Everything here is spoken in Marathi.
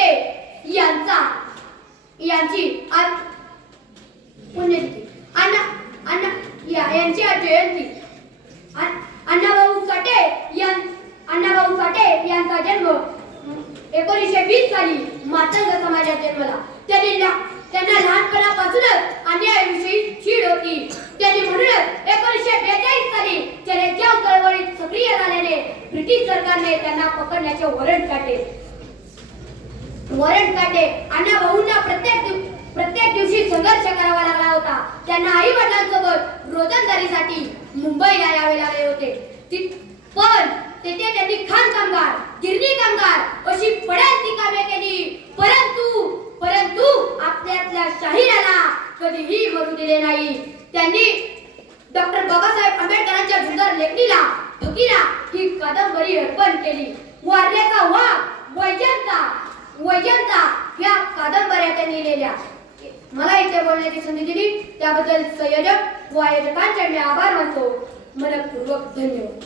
अण्णाभाऊ यांचा यांची पुण्यतिथी. अण्णा अण्णा यांची जयंती. अण्णाभाऊ साठे यां अण्णाभाऊ साठे यांचा जन्म एकोणीसशे वीस साली मातंग समाजात जन्मला. त्यांनी त्यांना लहानपणापासूनच अन्यायाविषयी चीड होती. त्यांनी म्हणूनच एकोणीसशे बेचाळीस साली चलेजाव चळवळीत सक्रिय झाल्याने ब्रिटिश सरकारने त्यांना पकडण्याचे वॉरंट काढले. वरण काटे अण्णा भाऊंना प्रत्येक प्रत्येक दिवशी संघर्ष करावा लागला होता. त्यांना आई वडिलांसोबत रोजंदारीसाठी मुंबईला यावे लागले होते. पण तेथे त्यांनी खान कामगार गिरणी कामगार अशी पडळती कामे केली. परंतु परंतु आपल्यातल्या शाहिराला कधीही मरू दिले नाही. त्यांनी डॉक्टर बाबासाहेब आंबेडकरांच्या सुंदर लेखणीला फकीरा ही कादंबरी अर्पण केली. वारल्याचा वाघ वैजंता कादंबऱ्या त्यांनी लिहिल्या मला इथे बोलण्याची संधी दिली. त्याबद्दल संयोजक व आयोजकांचे मी आभार मानतो. मनपूर्वक धन्यवाद.